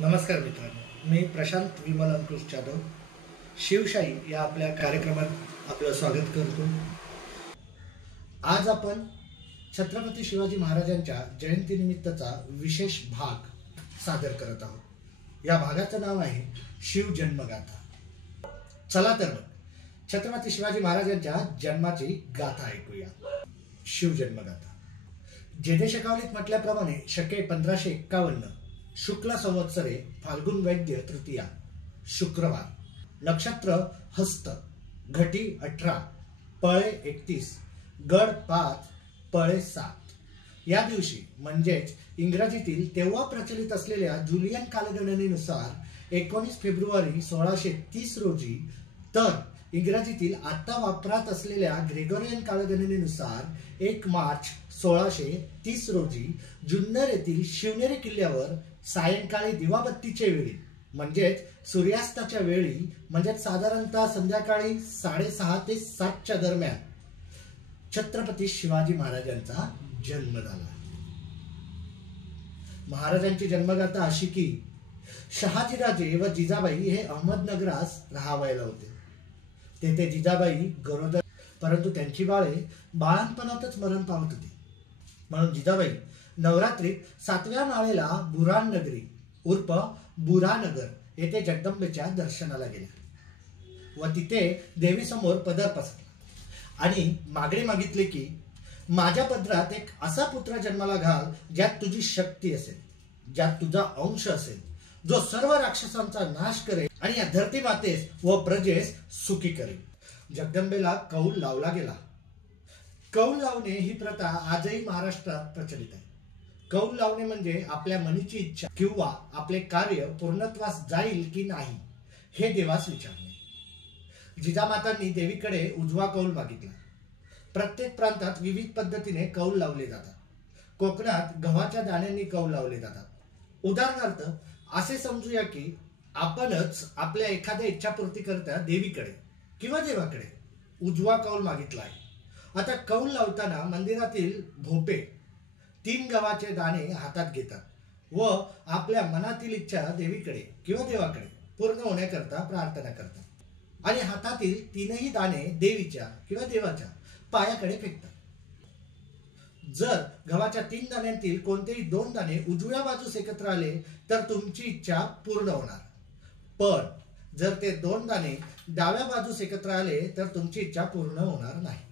नमस्कार मित्रांनो, मी प्रशांत विमल अंकुश जाधव शिवशाही या आपल्या कार्यक्रमात आपलं स्वागत करतो। आज आपण छत्रपती शिवाजी महाराजांच्या जयंतीनिमित्तचा विशेष भाग सादर करत आहोत। या भागाचं नाव आहे शिव जन्मगाथा। चला तर मग छत्रपती शिवाजी महाराजांच्या जन्माची गाथा ऐकूया। शिव जन्मगाथा। जेदेशकावलीत म्हटल्याप्रमाणे शके 1551 शुक्ल संवत्सरे फाल्गुन वैद्य तृतीया शुक्रवार, नक्षत्र हस्त, घटी 18, पळे 31, गड 5, पळे 7 या दिवशी म्हणजेच इंग्रजीतील तेव्हा प्रचलित असलेल्या जुलियन कालगणनेनुसार 19 फेब्रुवारी 1630 रोजी, तर इंग्रजीतील आता वापरात असलेल्या ग्रेगोरियन कालगणनेनुसार 1 मार्च 1630 रोजी जुन्नर येथील शिवनेरी किल्ल्यावर सायंकाळी दिवाबत्तीच्या वेळी म्हणजेच सूर्यास्ताच्या वेळी म्हणजेच साधारणतः संध्याकाळी 6:30 ते 7च्या दरम्यान छत्रपती शिवाजी महाराजांचा जन्म झाला। महाराजांची जन्मगाथा अशी की शहाजीराजे व जिजाबाई हे अहमदनगरास राहावयाला होते। तेथे जिजाबाई गरोदर, परंतु त्यांची बाळे बाळंतपणातच मरण पावत होती। म्हणून जिजाबाई नवरात्रीत 7व्या माळेला बुराण नगरी उर्फ बुरानगर येथे जगदंबेच्या दर्शनाला गेल्या व तिथे देवी समोर पदर पसरला आणि मागणे मागितले की माझ्या पदरात एक असा पुत्र जन्माला घाल ज्यात तुझी शक्ती असेल, ज्यात तुझा अंश असेल, जो सर्व राक्षसांचा नाश करेल आणि या धरती मातेस व प्रजेस सुखी करेल। जगदंबेला कौल लावला गेला। कौल लावणे ही प्रथा आजही महाराष्ट्रात प्रचलित आहे। कौल लावणे म्हणजे आपल्या मनाची इच्छा किंवा आपले कार्य पूर्णत्वास जाईल की नाही हे देवास विचारणे। जिजामातांनी देवीकडे उजवा कौल मागितला। प्रत्येक प्रांतात विविध पद्धतीने कौल लावले जातात। कोकणात गव्हाच्या दाण्यांनी कौल लावले जातात। उदाहरणार्थ असे समजूया की आपणच आपल्या एखाद्या इच्छापूर्ती करता देवीकडे किंवा देवाकडे उजवा कौल मागितला आहे। आता कौल लावताना मंदिरातील भोपे 3 गव्हाचे दाणे हातात घेतात व आपल्या मनातील इच्छा देवीकडे किंवा देवाकडे पूर्ण होण्याकरता प्रार्थना करतात आणि हातातील 3ही दाणे देवीच्या किंवा देवाच्या पायाकडे फेकतात। जर गव्हाच्या 3 दाण्यांतील कोणतेही 2 दाणे उजव्या बाजूस एकत्र आले तर तुमची इच्छा पूर्ण होणार, पण जर ते 2 दाणे डाव्या बाजूस एकत्र आले तर तुमची इच्छा पूर्ण होणार नाही।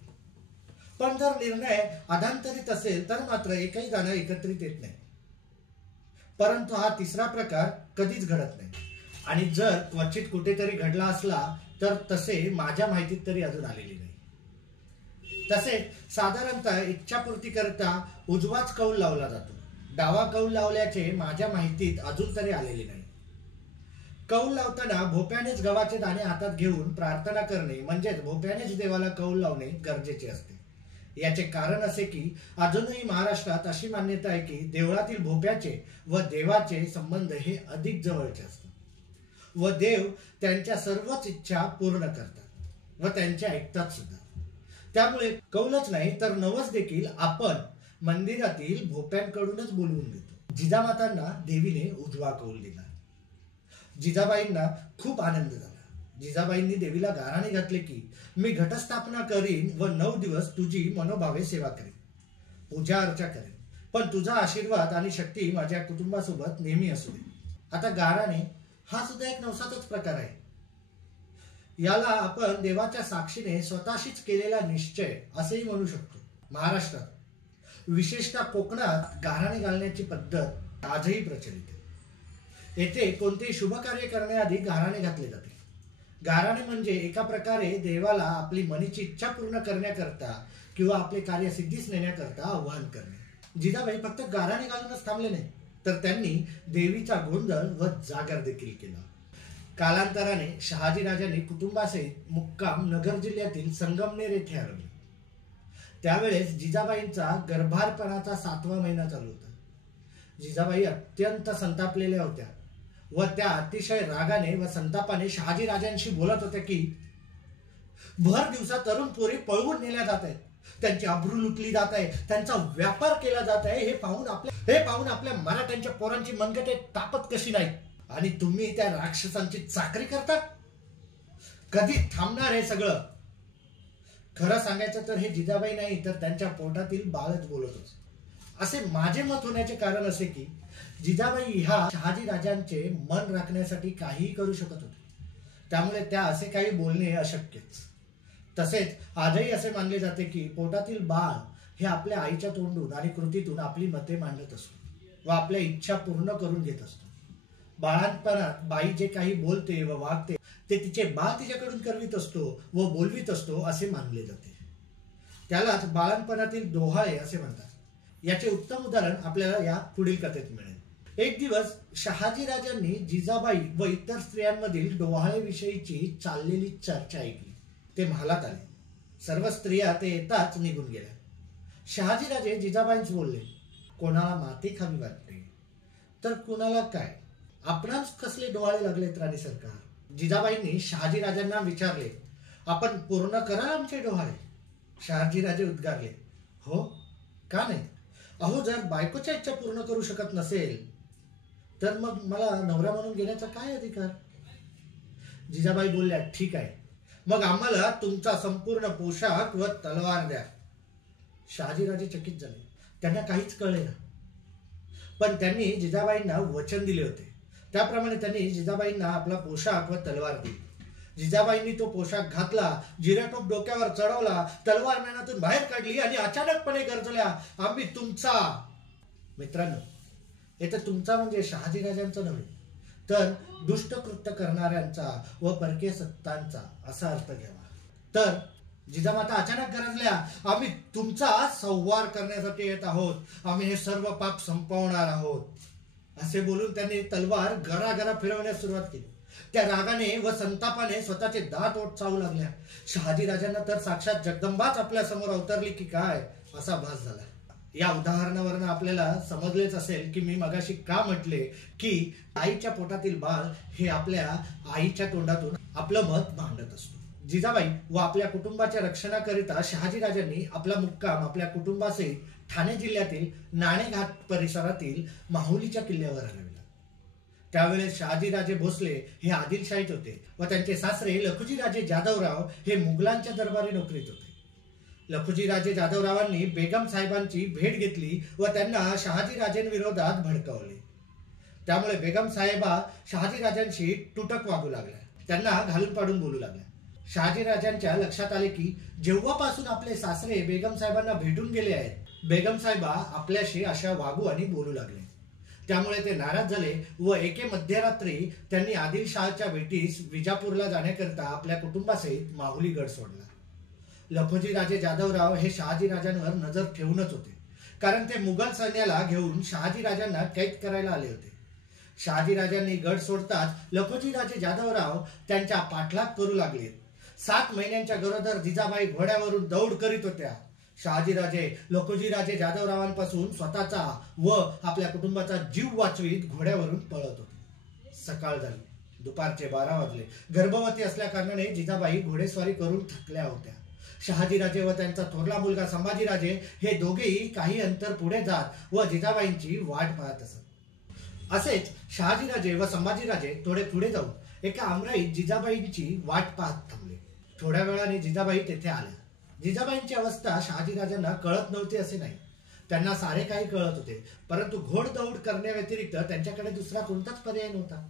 पण जर निर्णय अधांतरित असेल तर मात्र एकही दाणा एकत्रित येत नाही। परंतु हा तिसरा प्रकार कधीच घडत नाही आणि जर क्वचित कुठेतरी घडला असला तर तसे माझ्या माहितीत तरी अजून आलेली नाही। तसेच साधारणतः इच्छापूर्ती करता उजवाच कौल लावला जातो। डावा कौल लावल्याचे माझ्या माहितीत अजून तरी आलेले नाही। कौल लावताना भोप्यानेच गव्हाचे दाणे हातात घेऊन प्रार्थना करणे म्हणजेच भोप्यानेच देवाला कौल लावणे गरजेचे असते। याचे कारण असे की अजूनही महाराष्ट्रात अशी मान्यता आहे की देवळातील भोप्याचे व देवाचे संबंध हे अधिक जवळचे असतात व देव त्यांच्या सर्वच इच्छा पूर्ण करतात व त्यांचे ऐकतात सुद्धा। त्यामुळे कौलच नाही तर नवस देखील आपण मंदिरातील भोप्यांकडूनच बोलवून घेतो। जिजामातांना देवीने उजवा कौल दिला। जिजाबाईंना खूप आनंद झाला। जिजाबाईंनी देवीला गाराणे घातले की मी घटस्थापना करीन व 9 दिवस तुझी मनोभावे सेवा करेन, पूजा अर्चा करेन, पण तुझा आशीर्वाद आणि शक्ती माझ्या कुटुंबासोबत नेहमी असू दे। आता गाराणे हा सुद्धा एक नवसाचाच प्रकार आहे। याला आपण देवाच्या साक्षीने स्वतःशीच केलेला निश्चय असेही म्हणू शकतो। महाराष्ट्रात विशेषतः कोकणात गाराणे घालण्याची पद्धत आजही प्रचलित आहे। येथे कोणतेही शुभ कार्य करण्याआधी गाराणे घातले जाते। गाराणे म्हणजे एका प्रकारे देवाला आपली मनाची इच्छा पूर्ण करण्याकरता किंवा आपले कार्य सिद्धीस नेण्याकरता आवाहन करणे। जिजाबाई फक्त गाराणे घालूनच थांबले नाही तर त्यांनी देवीचा गोंधळ व जागर देखील केला। कालांतराने शहाजीराजांनी कुटुंबासहित मुक्काम नगर जिल्ह्यातील संगमनेर येथे हरवले। त्यावेळेस जिजाबाईंचा गर्भारपणाचा 7वा महिना चालू होता। जिजाबाई अत्यंत संतापलेल्या होत्या व त्या अतिशय रागाने व संतापाने शहाजीराजांशी बोलत होत्या की भर दिवसा तरुण पोरी पळवून नेल्या जात आहेत, त्यांची अब्रू लुटली जात आहे, त्यांचा व्यापार केला जात आहे। हे पाहून आपल्या मराठ्यांच्या पोरांची मनगटे तापत कशी नाही। आणि तुम्ही त्या राक्षसांची चाकरी करता? कधी थांबणार हे सगळं? खरं सांगायचं तर हे जिजाबाई नाही तर त्यांच्या पोटातील बाळच बोलत होते. असे माझे मत होण्याचे कारण असे की जिजाबाई ह्या शहाजी राजांचे मन राखण्यासाठी काहीही करू शकत होते. त्यामुळे त्या असे काही बोलणे अशक्यच. तसेच आजही असे मानले जाते की पोटातील बाळ हे आपल्या आईच्या तोंडून आणि कृतीतून आपली मते मांडत असतो व आपल्या इच्छा पूर्ण करून घेत असतो. बाळांपणात बाई जे काही बोलते व वागते ते तिचे बाळ तिच्याकडून करवित असतो व बोलवित असतो असे मानले जाते. त्यालाच बाळांपणातील डोहाळे असे म्हणतात. याचे उत्तम उदाहरण आपल्याला या पुढील कथेत मिळेल. एक दिवस शहाजीराजांनी जिजाबाई व इतर स्त्रियांमधील डोहाळेविषयीची चाललेली चर्चा ऐकली. ते महालात आले. सर्व स्त्रिया ते येताच निघून गेल्या. शहाजीराजे जिजाबाईंस बोलले, कोणाला माती खावी वाटते तर कुणाला काय, आपणास कसले डोहाळे लागलेत राणी सरकार? जिजाबाईंनी शहाजीराजांना विचारले, आपण पूर्ण कराल आमचे डोहाळे? शहाजीराजे उद्गारले, हो का नाही? अहो, जर बायकोच्या इच्छा पूर्ण करू शकत नसेल तर मग मला नवरा म्हणून घेण्याचा काय अधिकार? जिजाबाई बोलल्या, ठीक आहे, मग आम्हाला तुमचा संपूर्ण पोशाख व तलवार द्या. शहाजीराजे चकित झाले. त्यांना काहीच कळले ना. पण त्यांनी जिजाबाईंना वचन दिले होते. त्याप्रमाणे त्यांनी जिजाबाईंना आपला पोशाख व तलवार दिली. जिजाबाईंनी तो पोशाख घातला, जिराटोप डोक्यावर चढवला, तलवार मॅनातून बाहेर काढली आणि अचानकपणे गरजल्या, आम्ही तुमचा. मित्रांनो, येथे तुमचा म्हणजे शहाजीराजांचा नव्हे तर दुष्ट कृत्य करणाऱ्यांचा व परकीय सत्तांचा असा अर्थ घ्यावा. तर जिजामाता अचानक गरजल्या, आम्ही तुमचा संहार करण्यासाठी येत आहोत, आम्ही हे सर्व पाप संपवणार आहोत. असे बोलून त्यांनी तलवार गरागरा फिरवण्यास सुरुवात केली. त्या रागाने व संतापाने स्वतःचे दात ओठ चावू लागल्या. शहाजीराजांना तर साक्षात जगदंबाच आपल्या समोर अवतरली की काय असा भास झाला. या उदाहरणावरून आपल्याला समजलेच असेल की मी मगाशी का म्हटले की आईच्या पोटातील बाळ हे आपल्या आईच्या तोंडातून आपलं मत मांडत असतो. जिजाबाई व आपल्या कुटुंबाच्या रक्षणाकरिता शहाजीराजांनी आपला मुक्काम आपल्या कुटुंबासहित ठाणे जिल्ह्यातील नाणेघाट परिसरातील माहुलीच्या किल्ल्यावर हलविला. त्यावेळेस शहाजीराजे भोसले हे आदिलशाहीत होते व त्यांचे सासरे लखुजीराजे जाधवराव हे मुघलांच्या दरबारी नोकरीत होते. लखुजीराजे जाधवरावांनी बेगम साहेबांची भेट घेतली व त्यांना शहाजीराजेंविरोधात भडकवले. त्यामुळे बेगम साहेबा शहाजीराजांशी तुटक वागू लागल्या, त्यांना घालून पाडून बोलू लागल्या. शहाजीराजांच्या लक्षात आले की जेव्हापासून आपले सासरे बेगम साहेबांना भेटून गेले आहेत, बेगम साहेबा आपल्याशी अशा वागू आणि बोलू लागले. त्यामुळे ते नाराज झाले व एके मध्यरात्री त्यांनी आदिलशहाच्या भेटीस विजापूरला जाण्याकरिता आपल्या कुटुंबासहित माहुली गड सोडला. लखुजीराजे जाधवराव हे शहाजीराजांवर नजर ठेवूनच होते, कारण ते मुघल सैन्याला घेऊन शहाजीराजांना कैद करायला आले होते. शहाजीराजांनी गड सोडताच लखुजीराजे जाधवराव त्यांच्या पाठलाग करू लागले. 7 महिन्यांच्या गरोदर जिजाबाई घोड्यावरून दौड करीत होत्या. शहाजीराजे लखुजीराजे जाधवरावांपासून स्वतःचा व आपल्या कुटुंबाचा जीव वाचवीत घोड्यावरून पळत होते. सकाळ झाली. दुपारचे 12 वाजले. गर्भवती असल्या कारणाने जिजाबाई घोडेस्वारी करून थकल्या होत्या. शहाजीराजे व त्यांचा थोरला मुलगा संभाजीराजे हे दोघेही काही अंतर पुढे जात व जिजाबाईंची वाट पाहत असत. असेच शहाजीराजे व संभाजीराजे थोडे पुढे जाऊन एका आमराईत जिजाबाईंची वाट पाहत थांबले. थोड्या वेळाने जिजाबाई तेथे आल्या. जिजाबाईंची अवस्था शहाजीराजांना कळत नव्हती असे नाही, त्यांना सारे काही कळत होते, परंतु घोडदौड करण्याव्यतिरिक्त त्यांच्याकडे दुसरा कोणताच पर्याय नव्हता.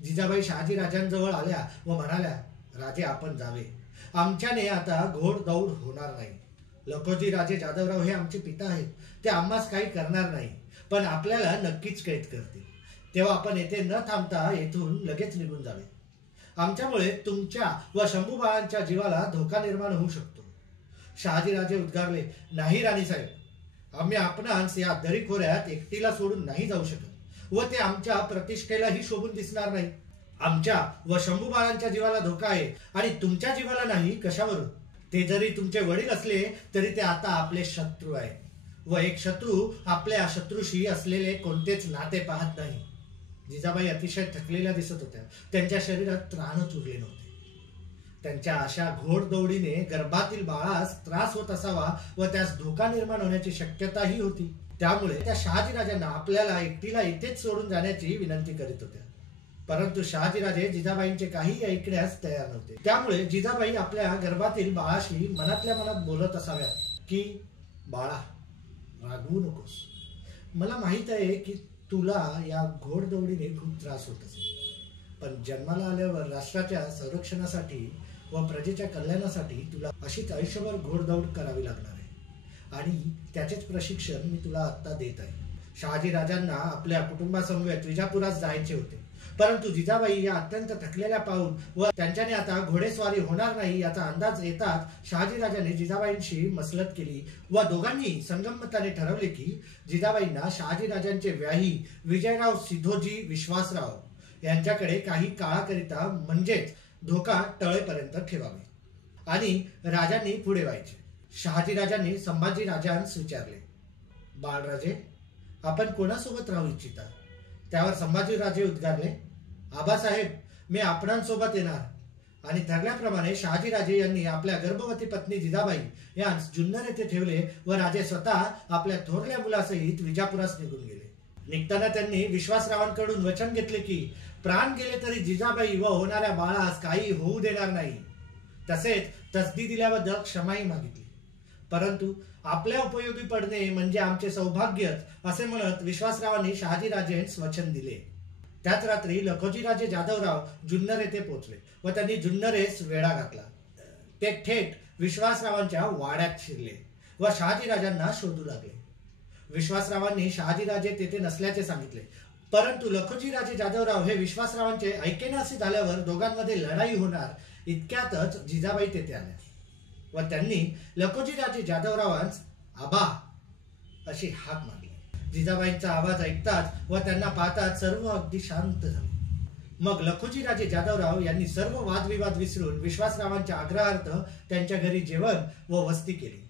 जिजाबाई शहाजीराजांजवळ आल्या व म्हणाल्या, राजे आपण जावे, आमच्याने आता घोडदौड होणार नाही. लखुजीराजे जाधवराव हे आमचे पिता आहेत, ते आम्हास काही करणार नाही, पण आपल्याला नक्कीच कैद करतील. तेव्हा आपण येथे न थांबता येथून लगेच निघून जावे. आमच्यामुळे तुमच्या व शंभूबाळांच्या जीवाला धोका निर्माण होऊ शकतो. शहाजीराजे उद्गारले, नाही राणीसाहेब, आम्ही आपणास या दरीखोऱ्यात एकटीला सोडून नाही जाऊ शकत व ते आमच्या प्रतिष्ठेलाही शोभून दिसणार नाही. आमच्या व शंभूबाळांच्या जीवाला धोका आहे आणि तुमच्या जीवाला नाही, कशावरून? ते जरी तुमचे वडील असले तरी ते आता आपले शत्रू आहे व एक शत्रू आपल्या शत्रूशी असलेले कोणतेच नाते पाहत नाही. जिजाबाई अतिशय थकलेल्या दिसत होत्या. त्यांच्या शरीरात त्राणच उरले नव्हते. त्यांच्या अशा घोडदौडीने गर्भातील बाळास त्रास होत असावा व त्यास धोका निर्माण होण्याची शक्यताही होती. त्यामुळे त्या शहाजीराजांना आपल्याला एकटीला इथेच सोडून जाण्याची विनंती करीत होत्या. परंतु शहाजीराजे जिजाबाईंचे काही ऐकण्यास तयार नव्हते. त्यामुळे जिजाबाई आपल्या गर्भातील बाळाशी मनातल्या मनात बोलत असाव्यात की बाळा, रागवू नकोस. मला माहित आहे की तुला या घोडदौडीने खूप त्रास होत असेल, पण जन्माला आल्यावर राष्ट्राच्या संरक्षणासाठी व प्रजेच्या कल्याणासाठी तुला अशीच आयुष्यभर घोडदौड करावी लागणार आहे आणि त्याचेच प्रशिक्षण मी तुला आता देत आहे. शहाजीराजांना आपल्या कुटुंबासमवेत विजापुरात जायचे होते, परंतु जिजाबाई या अत्यंत थकलेल्या पाहून व त्यांच्याने आता घोडेस्वारी होणार नाही याचा अंदाज येताच शहाजीराजांनी जिजाबाईंशी मसलत केली व दोघांनी संगमताने ठरवले की जिजाबाईंना शहाजीराजांचे व्याही विजयराव सिद्धोजी विश्वासराव यांच्याकडे काही काळाकरिता म्हणजेच धोका टळेपर्यंत ठेवावे आणि राजांनी पुढे व्हायचे. शहाजीराजांनी संभाजीराजांस विचारले, बाळराजे, आपण कोणासोबत राहू इच्छिता? त्यावर संभाजीराजे उद्गारले, आबासाहेब, मी आपणांसोबत येणार. आणि ठरल्याप्रमाणे शहाजीराजे यांनी आपल्या गर्भवती पत्नी जिजाबाई यांस जुन्नर येथे ठेवले व राजे स्वतः आपल्या थोरल्या मुलासहित विजापुरास निघून गेले. निघताना त्यांनी विश्वासरावांकडून वचन घेतले की प्राण गेले तरी जिजाबाई व होणाऱ्या बाळास काही होऊ देणार नाही. तसेच तसदी दिल्याबद्दल क्षमाही मागितली. परंतु आपल्या उपयोगी पडणे म्हणजे आमचे सौभाग्यच असे म्हणत विश्वासरावांनी शहाजीराजेंस वचन दिले. त्याच रात्री लखोजीराजे जाधवराव जुन्नर येथे पोहोचले व त्यांनी जुन्नरेस वेढा घातला. ते थेट विश्वासरावांच्या वाड्यात शिरले व शहाजीराजांना शोधू लागले. विश्वासरावांनी शहाजीराजे तेथे नसल्याचे सांगितले, परंतु लखोजीराजे जाधवराव हे विश्वासरावांचे ऐकेनासे झाल्यावर दोघांमध्ये लढाई होणार इतक्यातच जिजाबाई तेथे आल्या व त्यांनी लखोजीराजे जाधवरावांस आबा अशी हाक मारली. जिजाबाईंचा आवाज ऐकताच व त्यांना पाहताच सर्व अगदी शांत झाले. मग लखोजीराजे जाधवराव यांनी सर्व वादविवाद विसरून विश्वासरावांच्या आग्रहार्थ त्यांच्या घरी जेवण व वस्ती केली.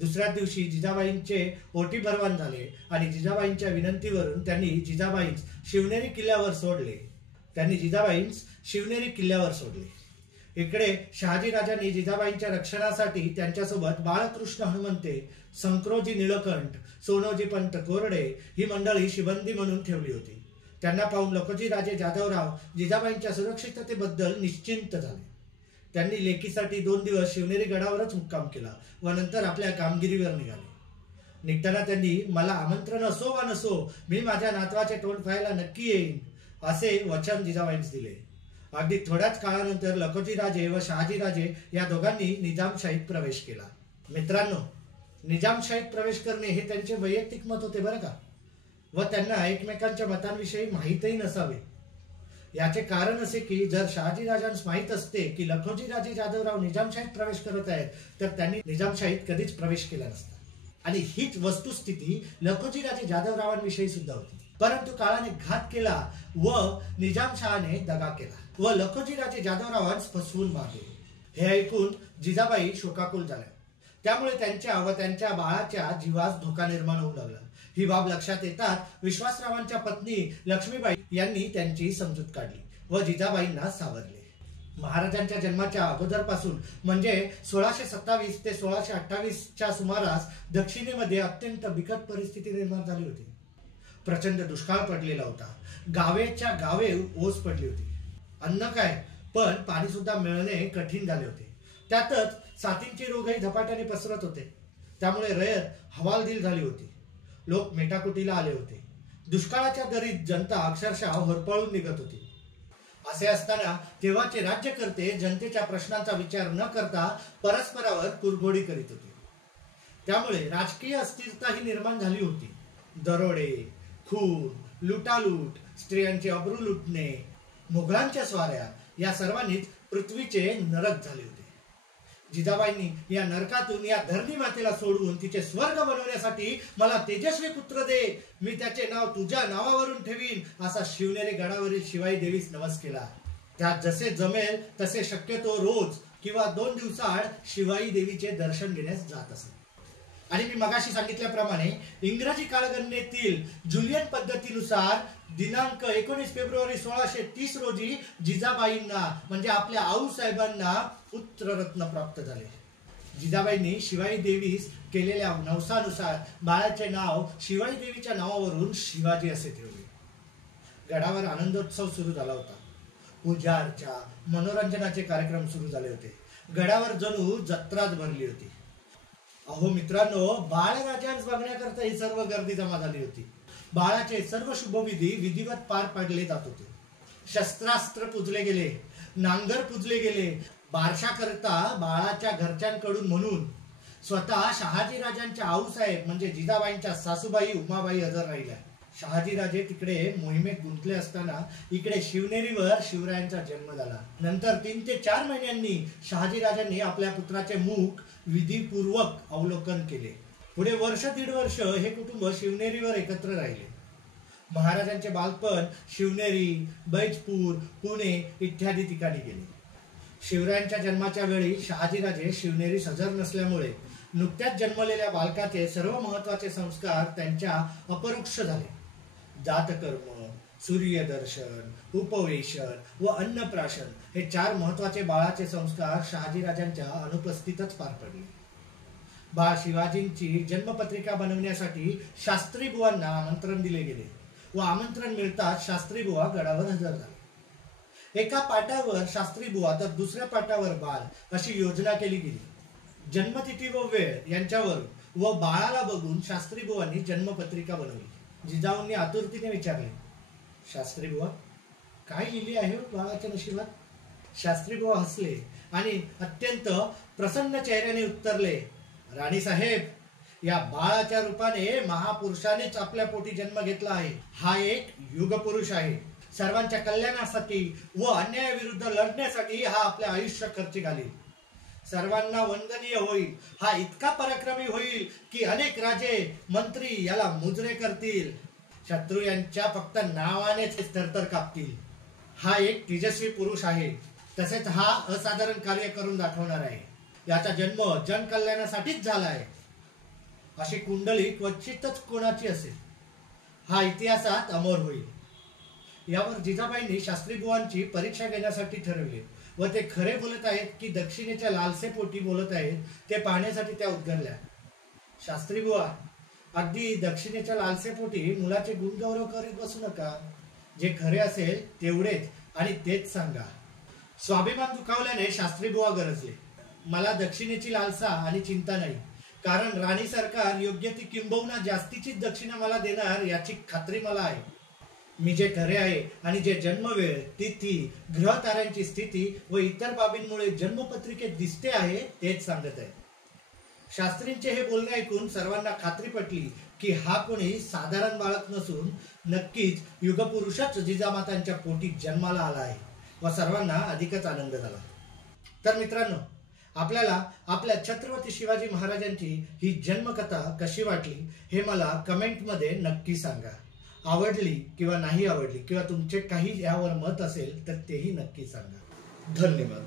दुसऱ्या दिवशी जिजाबाईंचे ओटी भरवान झाले आणि जिजाबाईंच्या विनंतीवरून त्यांनी जिजाबाईंस शिवनेरी किल्ल्यावर सोडले. इकडे शहाजीराजांनी जिजाबाईंच्या रक्षणासाठी त्यांच्यासोबत बाळकृष्ण हनुमंते, संक्रोजी निळकंठ, सोनोजी पंत कोरडे ही मंडळी शिबंदी म्हणून ठेवली होती. त्यांना पाहून लखोजीराजे जाधवराव जिजाबाईंच्या सुरक्षिततेबद्दल निश्चिंत झाले. त्यांनी लेकीसाठी 2 दिवस शिवनेरी गडावरच मुक्काम केला व नंतर आपल्या कामगिरीवर निघाले. निघताना त्यांनी मला आमंत्रण असो वा नसो मी माझ्या नातवाचे तोंड पाहायला नक्की येईन असे वचन जिजाबाईंस दिले. अगदी थोड्याच काळानंतर लखोजीराजे व शहाजीराजे या दोघांनी निजामशाहीत प्रवेश केला. मित्रांनो, निजामशाहीत प्रवेश करणे हे त्यांचे वैयक्तिक मत होते बरं का, व त्यांना एकमेकांच्या मतांविषयी माहीतही नसावे. याचे कारण असे की जर शहाजीराजांस माहीत असते की लखोजीराजे जाधवराव निजामशाहीत प्रवेश करत आहेत तर त्यांनी निजामशाहीत कधीच प्रवेश केला नसता. आणि हीच वस्तुस्थिती लखोजीराजे जाधवरावांविषयी सुद्धा होती. परंतु काळाने घात केला व निजामशहाने दगा केला व लखोजीराजे जाधवरावांस फसवून मारले. हे ऐकून जिजाबाई शोकाकुल झाल्या. त्यामुळे त्यांच्या व त्यांच्या बाळाच्या जीवास धोका निर्माण होऊ लागला. ही बाब लक्षात येताच विश्वासरावांच्या पत्नी लक्ष्मीबाई यांनी त्यांची समजूत काढली व जिजाबाईंना सावरले. महाराजांच्या जन्माच्या अगोदरपासून म्हणजे 1627 ते 1628च्या सुमारास दक्षिणेमध्ये अत्यंत बिकट परिस्थिती निर्माण झाली होती. प्रचंड दुष्काळ पडलेला होता. गावेच्या गावे ओस पडली होती. अन्न काय पण पाणी सुद्धा मिळणे कठीण झाले होते. त्यातच साथींचे रोगही झपाट्याने पसरत होते. त्यामुळे रयत हवालदिल झाली होती. लोक मेटाकुटीला आले होते. दुष्काळाच्या दरीत जनता अक्षरशः होरपळून निघत होती. असे असताना तेव्हाचे राज्यकर्ते जनतेच्या प्रश्नांचा विचार न करता परस्परावर कुरघोडी करीत होते. त्यामुळे राजकीय अस्थिरताही निर्माण झाली होती. दरोडे, खून, लुटालूट, स्त्रियांचे अब्रू लुटणे, मुघलांच्या स्वाऱ्या या सर्वांनीच पृथ्वीचे नरक झाले होते. जिजाबाईंनी या नरकातून या धरणी मातेला सोडून तिचे स्वर्ग बनवण्यासाठी मला तेजस्वी पुत्र दे, मी त्याचे नाव तुझ्या नावावरून ठेवीन असा शिवनेरी गडावरील शिवाई देवीस नवस केला. त्यात जसे जमेल तसे शक्यतो रोज किंवा 2 दिवसाआड शिवाई देवीचे दर्शन घेण्यास जात असत. आणि मी मगाशी सांगितल्याप्रमाणे इंग्रजी कालगणनेतील जुलियन पद्धतीनुसार दिनांक 19 फेब्रुवारी 1630 रोजी जिजाबाईंना म्हणजे आपल्या आऊसाहेबांना पुत्ररत्न प्राप्त झाले. जिजाबाईंनी शिवाई देवीस केलेल्या नवसानुसार बाळाचे नाव शिवाई देवीच्या नावावरून शिवाजी असे ठेवले. गडावर आनंदोत्सव सुरू झाला होता. पूजा अर्चा मनोरंजनाचे कार्यक्रम सुरू झाले होते. गडावर जणू जत्राच भरली होती. अहो मित्रांनो, बाळराजांस बघण्याकरता ही सर्व गर्दी जमा झाली होती. बाळाचे सर्व शुभविधी विधिवत पार पाडले जात होते. शस्त्रास्त्र पूजले गेले, नांगर पूजले गेले. बारशा करता बाळाच्या घरच्यांकडून म्हणून स्वतः शहाजीराजांच्या आऊसाहेब म्हणजे जिजाबाईंच्या सासूबाई उमाबाई हजर राहिल्या. शहाजीराजे तिकडे मोहिमेत गुंतले असताना इकडे शिवनेरीवर शिवरायांचा जन्म झाला. नंतर 3 ते 4 महिन्यांनी शहाजीराजांनी आपल्या पुत्राचे मुख विधीपूर्वक अवलोकन केले. पुढे वर्ष 1.5 वर्ष हे कुटुंब शिवनेरीवर एकत्र राहिले. महाराजांचे बालपण शिवनेरी, बैजपूर, पुणे इत्यादी ठिकाणी गेले. शिवरायांच्या जन्माच्या वेळी शहाजीराजे शिवनेरीस हजर नसल्यामुळे नुकत्याच जन्मलेल्या बालकाचे सर्व महत्वाचे संस्कार त्यांच्या अपरोक्ष झाले. जातकर्म, सूर्यदर्शन, उपवेशन व अन्नप्राशन हे 4 महत्वाचे बाळाचे संस्कार शहाजीराजांच्या अनुपस्थितच पार पडले. बाळ शिवाजींची जन्मपत्रिका बनवण्यासाठी शास्त्री बुवांना आमंत्रण दिले गेले व आमंत्रण मिळताच शास्त्री बुवा गडावर हजर झाले. एका पाटावर शास्त्री बुवा तर दुसऱ्या पाटावर बाळ अशी योजना केली गेली. जन्मतिथी व वेळ यांच्यावर व बाळाला बघून शास्त्री बुवांनी जन्मपत्रिका बनवली. जिजाऊंनी आतुरतेने विचारले, शास्त्री बुवा काय लिहिली आहे बाळाच्या नशिबात? शास्त्री बुवा हसले आणि अत्यंत प्रसन्न चेहऱ्याने उत्तरले, राणी साहेब, या बाळाच्या रूपाने महापुरुषानेच आपल्या पोटी जन्म घेतला आहे. हा एक युगपुरुष आहे. सर्वांच्या कल्याणासाठी व अन्यायाविरुद्ध लढण्यासाठी हा आपले आयुष्य खर्ची घालील. सर्वांना वंदनीय होईल. हा इतका पराक्रमी होईल की अनेक राजे मंत्री याला मुजरे करतील. शत्रू यांच्या फक्त नावानेच थरथर कापतील. हा एक तेजस्वी पुरुष आहे. तसेच हा असाधारण कार्य करून दाखवणार आहे. याचा जन्म जनकल्याणासाठीच झाला आहे. अशी कुंडली क्वचितच कोणाची असेल. हा इतिहासात अमर होईल. यावर जिजाबाईंनी शास्त्री बुवांची परीक्षा घेण्यासाठी ठरवले व ते खरे बोलत आहेत की दक्षिणेच्या लालसेपोटी बोलत आहेत ते पाहण्यासाठी त्या उद्गरल्या. शास्त्री बुवा, अगदी दक्षिणेच्या लालसेपोटी मुलाचे गुणगौरव करीत बसू नका. जे खरे असेल तेवढेच आणि तेच सांगा. स्वाभिमान दुखावल्याने शास्त्री बुवा गरजले. मला दक्षिणेची लालसा आणि चिंता नाही, कारण राणी सरकार योग्य ती किंबहुना जास्तीची दक्षिणा मला देणार याची खात्री मला आहे. मी जे खरे आहे आणि जे जन्मवेळ, तिथी, ग्रह ताऱ्यांची स्थिती व इतर बाबींमुळे जन्मपत्रिकेत दिसते आहे तेच सांगत आहे. शास्त्रींचे हे बोलणे ऐकून सर्वांना खात्री पटली की हा कोणी साधारण बाळक नसून नक्कीच युगपुरुषच जिजामातांच्या पोटी जन्माला आला आहे व सर्वांना अधिकच आनंद झाला. तर मित्रांनो, आपल्याला आपल्या छत्रपती शिवाजी महाराजांची ही जन्मकथा कशी वाटली हे मला कमेंटमध्ये नक्की सांगा. आवडली किंवा नाही आवडली किंवा तुमचे काही यावर मत असेल तर तेही नक्की सांगा. धन्यवाद.